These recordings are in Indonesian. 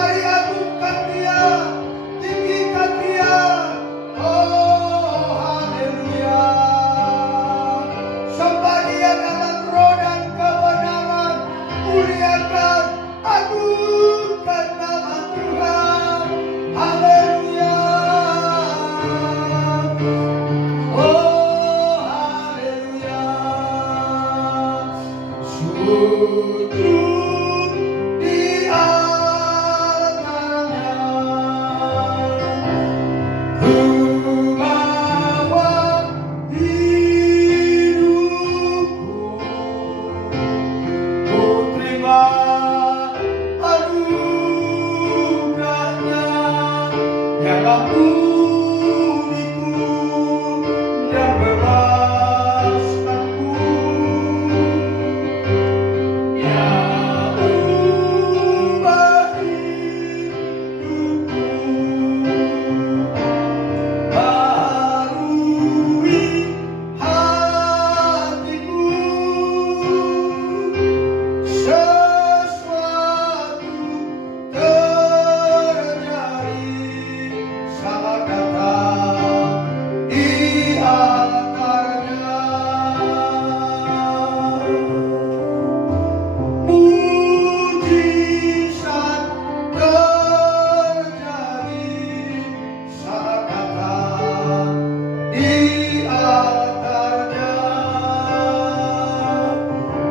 Mari agungkan Dia, tinggikan Dia. Oh, haleluya. Sembah Dia dalam roh dan kebenaran. Muliakan, agungkan nama Tuhan. Haleluya. Oh, haleluya. Sujud di altarnya, ku bawa hidupku, ku terima anugerahnya yang ampuniku dan bebaskanku. Ya ubah hidupku, baharui hatiku, sesuatu terjadi saat datang di altarnya. Mujizat terjadi saat datang di altarnya.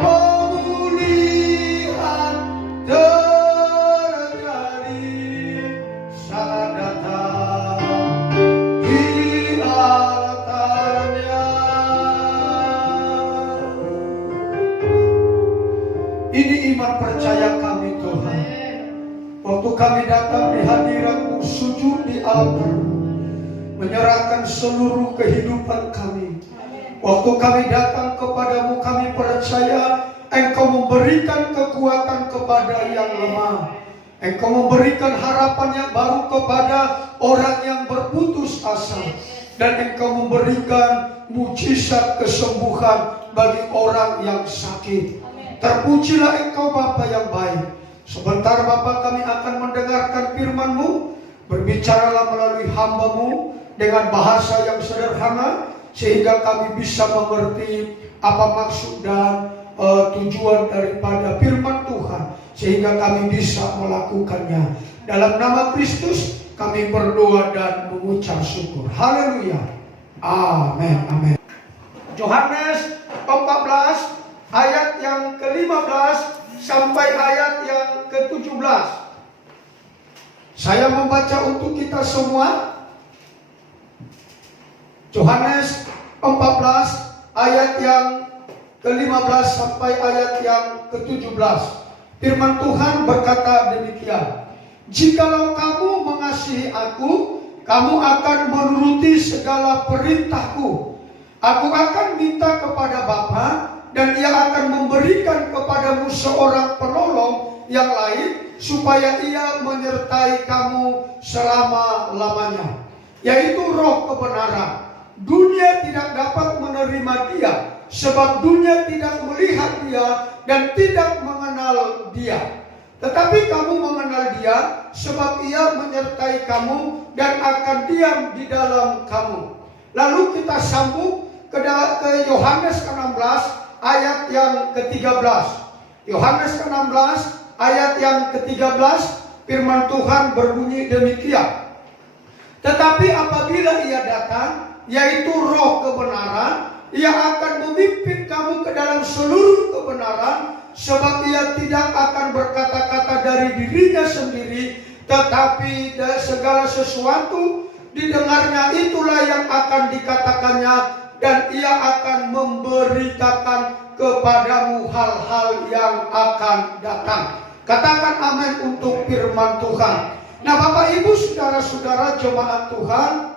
Pemulihan terjadi saat datang di altarnya. Ini iman percaya kami Tuhan. Waktu kami datang di hadirat-Mu, sujud di altar, menyerahkan seluruh kehidupan kami. Waktu kami datang kepadamu, kami percaya Engkau memberikan kekuatan kepada yang lemah. Engkau memberikan harapan yang baru kepada orang yang berputus asa. Dan Engkau memberikan mujizat kesembuhan bagi orang yang sakit. Terpujilah Engkau Bapa yang baik. Sebentar Bapa kami akan mendengarkan firman-Mu. Berbicaralah melalui hamba-Mu dengan bahasa yang sederhana, sehingga kami bisa mengerti apa maksud dan tujuan daripada firman Tuhan, sehingga kami bisa melakukannya. Dalam nama Kristus kami berdoa dan mengucap syukur. Haleluya. Amin. Amin. Yohanes 14 ayat yang ke-15 sampai ayat yang ke-17. Saya membaca untuk kita semua. Yohanes 14 ayat yang ke-15 sampai ayat yang ke-17. Firman Tuhan berkata demikian. Jikalau kamu mengasihi aku, kamu akan menuruti segala perintahku. Aku akan minta kepada Bapa, dan Ia akan memberikan kepadamu seorang penolong yang lain, supaya Ia menyertai kamu selama-lamanya, yaitu Roh kebenaran. Dunia tidak dapat menerima Dia, sebab dunia tidak melihat Dia dan tidak mengenal Dia. Tetapi kamu mengenal Dia, sebab Ia menyertai kamu dan akan diam di dalam kamu. Lalu kita sambung ke Yohanes ke-16 ayat yang ke-13. Yohanes ke-16 ayat yang ke-13, firman Tuhan berbunyi demikian. Tetapi apabila Ia datang, yaitu Roh kebenaran, Ia akan memimpin kamu ke dalam seluruh kebenaran, sebab Ia tidak akan berkata-kata dari dirinya sendiri, tetapi segala sesuatu didengarnya itulah yang akan dikatakannya, dan Ia akan memberitakan kepadamu hal-hal yang akan datang. Katakan amin untuk firman Tuhan. Nah, Bapak Ibu saudara-saudara jemaat Tuhan,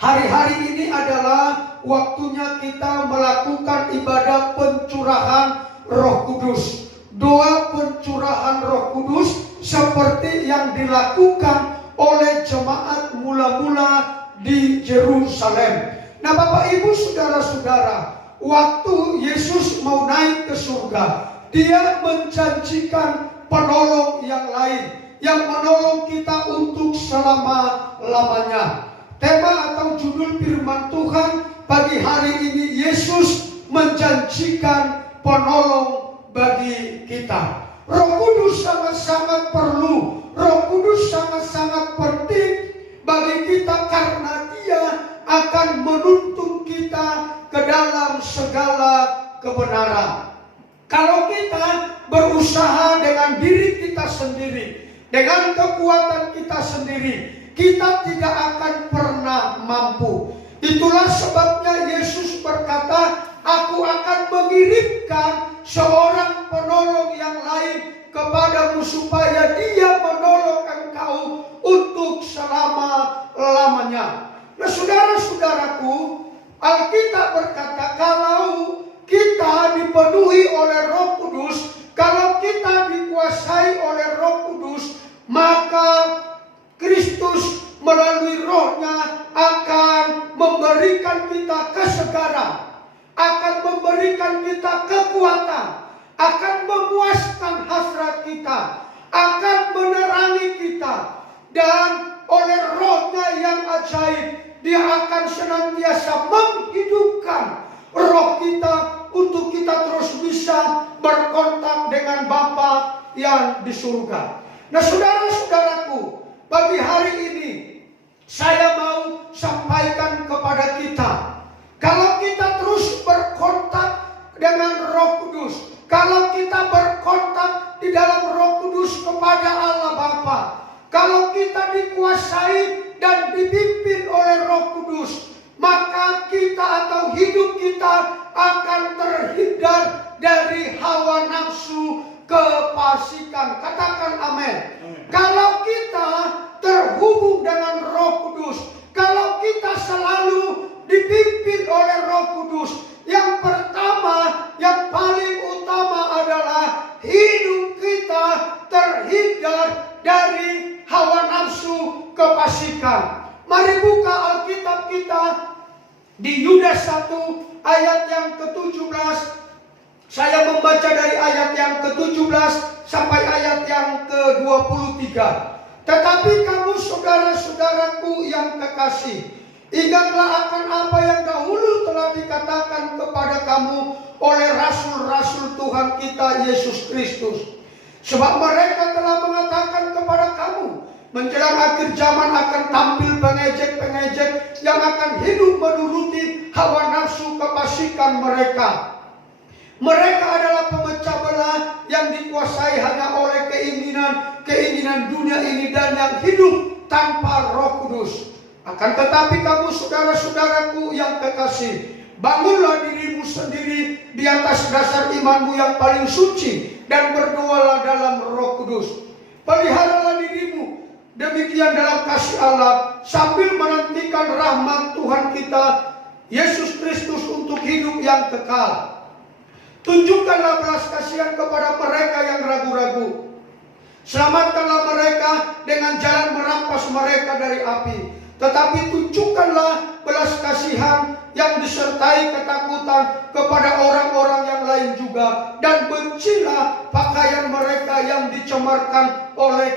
hari-hari ini adalah waktunya kita melakukan ibadah pencurahan Roh Kudus. Doa pencurahan Roh Kudus seperti yang dilakukan oleh jemaat mula-mula di Yerusalem. Nah, Bapak Ibu saudara-saudara, waktu Yesus mau naik ke surga, Dia menjanjikan penolong yang lain yang menolong kita untuk selama-lamanya. Tema atau judul firman Tuhan pagi hari ini, Yesus menjanjikan penolong bagi kita. Roh Kudus sangat-sangat perlu, Roh Kudus sangat-sangat penting bagi kita karena Dia akan menuntun kita ke dalam segala kebenaran. Kalau kita berusaha dengan diri kita sendiri, dengan kekuatan kita sendiri, kita tidak akan pernah mampu. Itulah sebabnya Yesus berkata, aku akan mengirimkan seorang penolong yang lain kepadamu supaya dia menolong engkau untuk selama-lamanya. Nah, saudara-saudaraku, Alkitab berkata kalau kita dipenuhi oleh Roh Kudus, kalau kita dikuasai oleh Roh Kudus, maka Kristus melalui Roh-Nya akan memberikan kita kesegaran, akan memberikan kita kekuatan, akan memuaskan hasrat kita, akan menerangi kita, dan oleh Roh-Nya yang ajaib, Dia akan senantiasa menghidupkan roh kita untuk kita terus bisa berkontak dengan Bapa yang di surga. Nah, saudara-saudaraku, pagi hari ini saya mau sampaikan kepada kita, kalau kita terus berkontak dengan Roh Kudus, kalau kita berkontak di dalam Roh Kudus kepada Allah Bapa, kalau kita dikuasai dan dipimpin oleh Roh Kudus, maka kita atau hidup kita akan terhindar dari hawa nafsu kefasikan. Katakan amin. Kalau kita terhubung dengan Roh Kudus, kalau kita selalu dipimpin oleh Roh Kudus, yang pertama, yang paling utama adalah hidup kita terhindar dari hawa nafsu kefasikan. Mari buka Alkitab kita di Yudas 1 ayat yang ke-17. Saya membaca dari ayat yang ke-17 sampai ayat yang ke-23. Tetapi kamu saudara-saudaraku yang kekasih, ingatlah akan apa yang dahulu telah dikatakan kepada kamu oleh rasul-rasul Tuhan kita Yesus Kristus. Sebab mereka telah mengatakan kepada kamu, menjelang akhir zaman akan tampil pengejek-pengejek yang akan hidup menuruti hawa nafsu kefasikan mereka. Mereka adalah pemecah belah yang dikuasai hanya oleh keinginan dunia ini dan yang hidup tanpa Roh Kudus. Akan tetapi kamu saudara-saudaraku yang kekasih, bangunlah dirimu sendiri di atas dasar imanmu yang paling suci dan berdoalah dalam Roh Kudus. Peliharalah dirimu demikian dalam kasih Allah sambil menantikan rahmat Tuhan kita Yesus Kristus untuk hidup yang kekal. Tunjukkanlah belas kasihan kepada mereka yang ragu-ragu. Selamatkanlah mereka dengan jalan merampas mereka dari api. Tetapi tunjukkanlah belas kasihan yang disertai ketakutan kepada orang-orang yang lain juga. Dan bencilah pakaian mereka yang dicemarkan oleh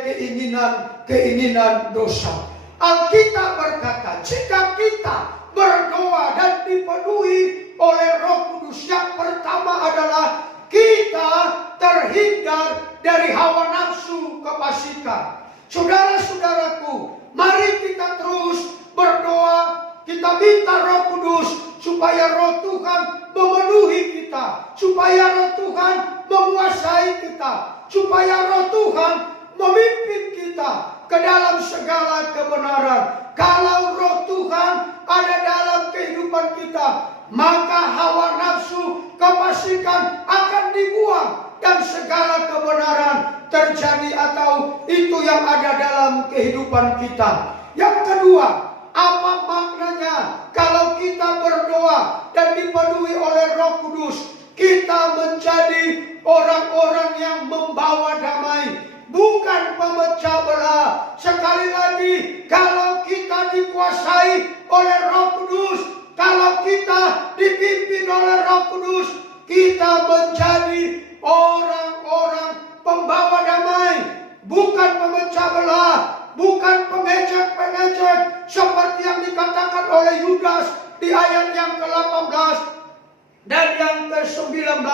keinginan dosa. Alkitab berkata, jika kita berdoa dan dipenuhi oleh Roh Kudus, yang pertama adalah kita terhindar dari hawa nafsu kefasikan. Saudara-saudaraku, mari kita terus berdoa, kita minta Roh Kudus supaya Roh Tuhan memenuhi kita, supaya Roh Tuhan menguasai kita, supaya Roh Tuhan memimpin kita ke dalam segala kebenaran. Kalau Roh Tuhan ada dalam kehidupan kita, maka hawa nafsu kefasikan akan dibuang dan segala kebenaran terjadi atau itu yang ada dalam kehidupan kita. Yang kedua, apa maknanya kalau kita berdoa dan dipenuhi oleh Roh Kudus? Kita menjadi orang-orang yang membawa damai, bukan pemecah belah. Sekali lagi, kalau kita dikuasai oleh Roh Kudus, kalau kita dipimpin oleh Roh Kudus, kita menjadi orang-orang pembawa damai. pemecah belah, bukan pengejek-pengejek seperti yang dikatakan oleh Yudas di ayat yang ke-18 dan yang ke-19.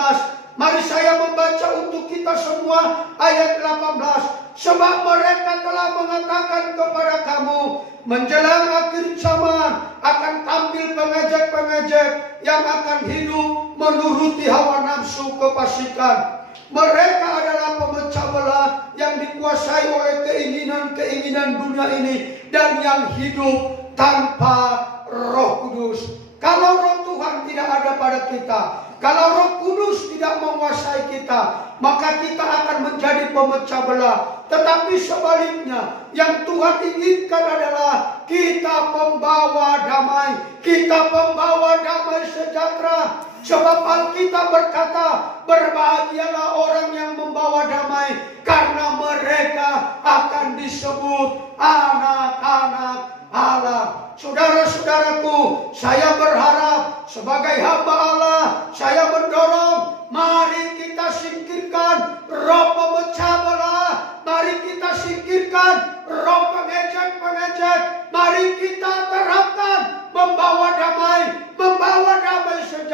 Mari saya membaca untuk kita semua ayat 18. Sebab mereka telah mengatakan kepada kamu, menjelang akhir zaman akan tampil pengejek-pengejek yang akan hidup menuruti hawa nafsu kefasikan. Mereka adalah pemecah belah yang dikuasai oleh keinginan-keinginan dunia ini dan yang hidup tanpa Roh Kudus. Kalau Roh Tuhan tidak ada pada kita, kalau Roh Kudus tidak menguasai kita, maka kita akan menjadi pemecah belah. Tetapi sebaliknya, yang Tuhan inginkan adalah kita pembawa damai, kita pembawa damai sejahtera. Sebab Alkitab berkata, berbahagialah orang yang membawa damai, karena mereka akan disebut anak-anak Allah. Saudara-saudaraku, saya berharap sebagai hamba Allah, saya mendorong, mari kita singkirkan roh pemecah belah, mari kita singkirkan roh pengejek-pengejek, mari kita terapkan membawa damai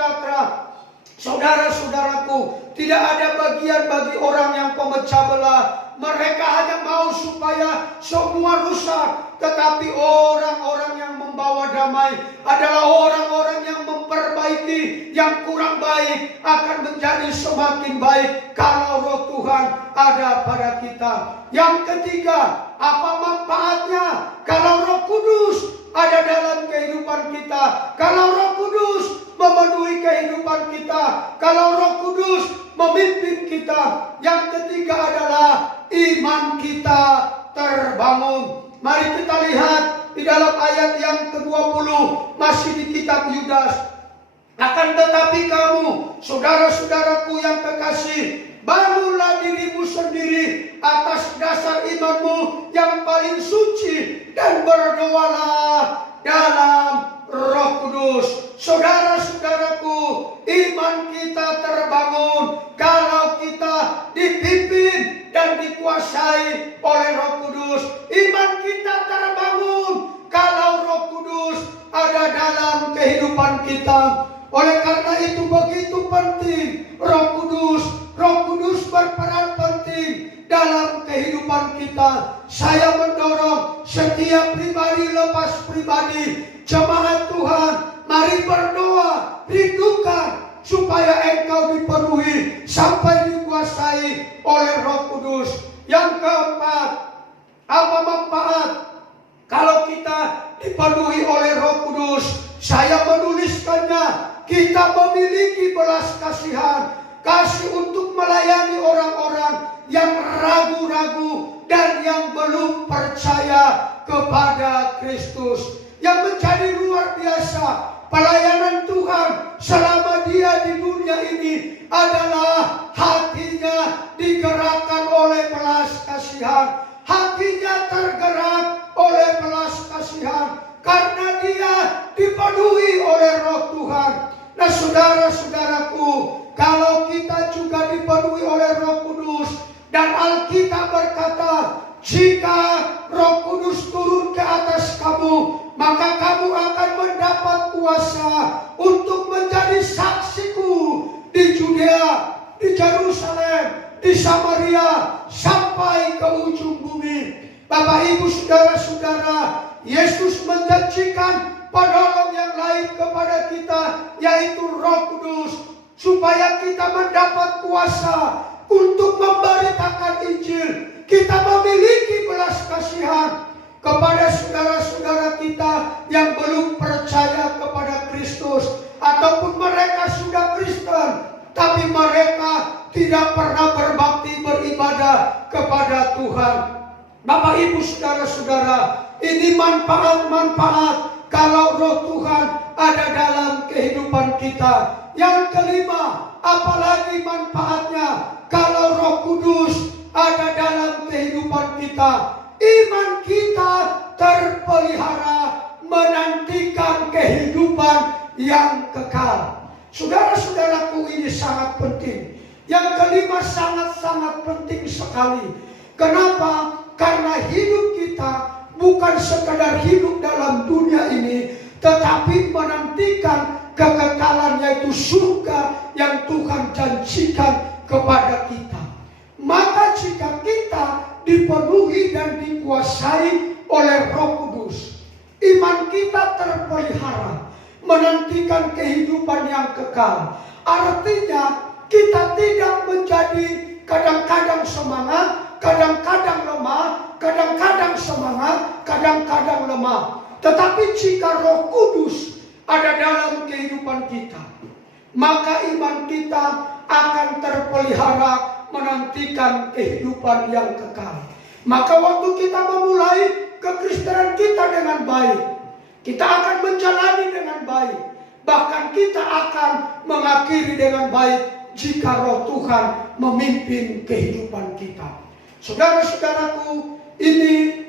sejahtera. Saudara-saudaraku, tidak ada bagian bagi orang yang pemecah belah. Mereka hanya mau supaya semua rusak. Tetapi orang-orang yang membawa damai adalah orang-orang yang memperbaiki yang kurang baik akan menjadi semakin baik kalau Roh Tuhan ada pada kita. Yang ketiga, apa manfaatnya kalau Roh Kudus ada dalam kehidupan kita? Kalau Roh Kudus memenuhi kehidupan kita, kalau Roh Kudus memimpin kita. Yang ketiga adalah iman kita terbangun. Mari kita lihat di dalam ayat yang ke-20, masih di kitab Yudas. Akan tetapi kamu, saudara-saudaraku yang kekasih, bangunlah dirimu sendiri atas dasar imanmu yang paling suci dan berdoalah dalam Roh Kudus. Saudara-saudaraku, iman kita terbangun kalau kita dipimpin dan dikuasai oleh Roh Kudus. Iman kita terbangun kalau Roh Kudus ada dalam kehidupan kita. Oleh karena itu begitu penting Roh Kudus. Roh Kudus berperan penting dalam kehidupan kita. Saya mendorong setiap pribadi lepas pribadi, jemaat Tuhan, mari berdoa, rindukan supaya engkau dipenuhi sampai dikuasai oleh Roh Kudus. Yang keempat, apa manfaat kalau kita dipenuhi oleh Roh Kudus? Saya menuliskannya. Kita memiliki belas kasihan, kasih untuk melayani orang-orang yang ragu-ragu dan yang belum percaya kepada Kristus. Yang menjadi luar biasa pelayanan Tuhan selama dia di dunia ini adalah hatinya digerakkan oleh belas kasihan. Hatinya tergerak oleh belas kasihan karena dia dipenuhi oleh Roh Tuhan. Nah, saudara-saudaraku, kalau kita juga dipenuhi oleh Roh Kudus, dan Alkitab berkata, jika Roh Kudus turun ke atas kamu, maka kamu akan mendapat kuasa untuk menjadi saksiku di Judea, di Yerusalem, di Samaria, sampai ke ujung bumi. Bapak, Ibu, saudara-saudara, Yesus menjanjikan penolong yang lain kepada kita, yaitu Roh Kudus, supaya kita mendapat kuasa untuk memberitakan Injil. Kita memiliki belas kasihan kepada saudara-saudara kita yang belum percaya kepada Kristus, ataupun mereka sudah Kristen tapi mereka tidak pernah berbakti beribadah kepada Tuhan. Bapak, Ibu, saudara-saudara, ini manfaat-manfaat kalau Roh Tuhan ada dalam kehidupan kita. Yang kelima, apalagi manfaatnya kalau Roh Kudus ada dalam kehidupan kita? Iman kita terpelihara menantikan kehidupan yang kekal. Saudara-saudaraku, ini sangat penting. Yang kelima sangat-sangat penting sekali. Kenapa? Karena hidup kita bukan sekadar hidup dalam dunia ini, tetapi menantikan kekekalan, yaitu surga yang Tuhan janjikan kepada kita. Maka jika kita dipenuhi dan dikuasai oleh Roh Kudus, iman kita terpelihara, menantikan kehidupan yang kekal. Artinya kita tidak menjadi kadang-kadang semangat, kadang-kadang lemah, kadang-kadang semangat, kadang-kadang lemah. Tetapi jika Roh Kudus ada dalam kehidupan kita, maka iman kita akan terpelihara, menantikan kehidupan yang kekal. Maka waktu kita memulai kekristenan kita dengan baik, kita akan menjalani dengan baik, bahkan kita akan mengakhiri dengan baik jika Roh Tuhan memimpin kehidupan kita. Saudara-saudaraku, ini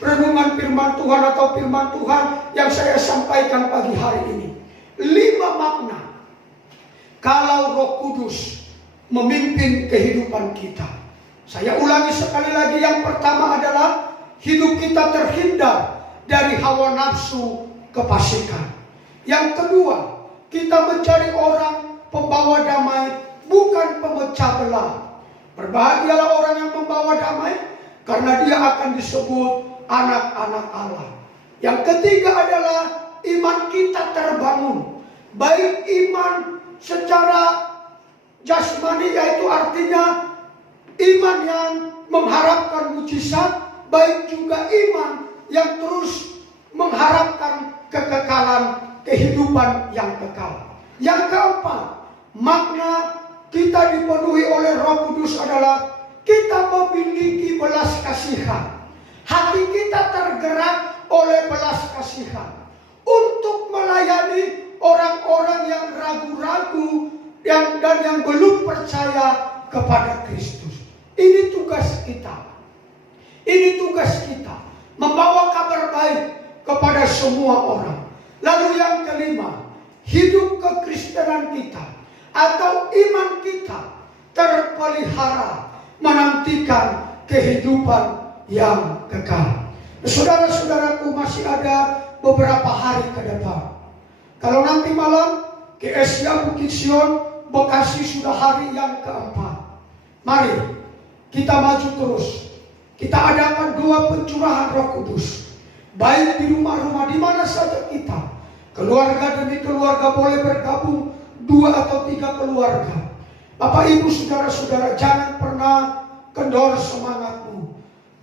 renungan firman Tuhan atau firman Tuhan yang saya sampaikan pagi hari ini. 5 makna kalau Roh Kudus memimpin kehidupan kita. Saya ulangi sekali lagi, yang pertama adalah hidup kita terhindar dari hawa nafsu kefasikan. Yang kedua, kita mencari orang pembawa damai, bukan pemecah belah. Berbahagialah orang yang membawa damai, karena dia akan disebut anak-anak Allah. Yang ketiga adalah iman kita terbangun, baik iman secara jasmani, yaitu artinya iman yang mengharapkan mujizat, baik juga iman yang terus mengharapkan kekekalan kehidupan yang kekal. Yang keempat, makna kita dipenuhi oleh Roh Kudus adalah kita memiliki belas kasihan. Hati kita tergerak oleh belas kasihan untuk melayani orang-orang yang ragu-ragu dan yang belum percaya kepada Kristus. Ini tugas kita. Ini tugas kita, membawa kabar baik kepada semua orang. Lalu yang kelima, hidup kekristenan kita atau iman kita terpelihara, menantikan kehidupan yang kekal. Saudara-saudaraku, masih ada beberapa hari ke depan. Kalau nanti malam GSIA Bukit Sion Bekasi sudah hari yang keempat. Mari kita maju terus. Kita adakan 2 pencurahan Roh Kudus, baik di rumah-rumah, di mana saja kita. Keluarga demi keluarga boleh bergabung, 2 atau 3 keluarga. Bapak Ibu saudara-saudara, jangan pernah kendor semangatmu.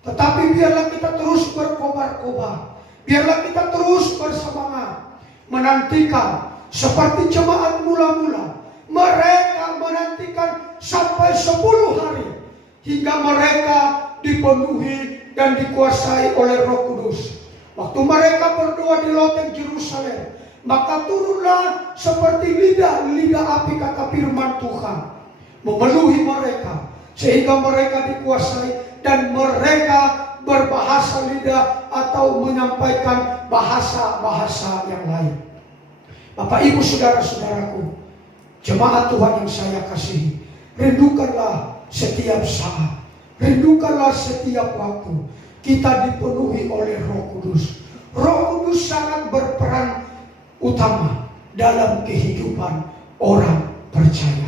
Tetapi biarlah kita terus berkobar-kobar. Biarlah kita terus bersemangat, menantikan seperti jemaat mula-mula. Mereka menantikan sampai 10 hari hingga mereka dipenuhi dan dikuasai oleh Roh Kudus. Waktu mereka berdoa di loteng Yerusalem, maka turunlah seperti lidah api, kata firman Tuhan, memenuhi mereka sehingga mereka dikuasai dan mereka berbahasa lidah atau menyampaikan bahasa-bahasa yang lain. Bapak Ibu saudara-saudaraku, jemaat Tuhan yang saya kasihi, rindukanlah setiap saat, rindukanlah setiap waktu kita dipenuhi oleh Roh Kudus. Roh Kudus sangat berperan utama dalam kehidupan orang percaya.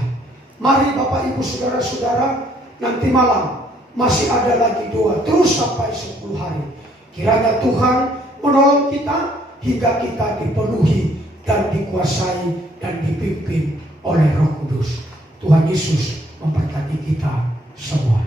Mari Bapak Ibu saudara-saudara, nanti malam masih ada lagi doa terus sampai 10 hari. Kiranya Tuhan menolong kita hingga kita dipenuhi dan dikuasai dan dipimpin oleh Roh Kudus. Tuhan Yesus memberkati kita semua.